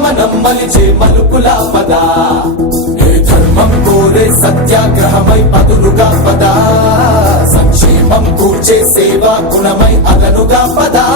గమనం మలిచే మలుపులా పదా, ఏ ధర్మం కోరే సత్యాగ్రహమై పదులుగా పదా, సంక్షేమం కూర్చే సేవా గుణమై అదనుగా పదా.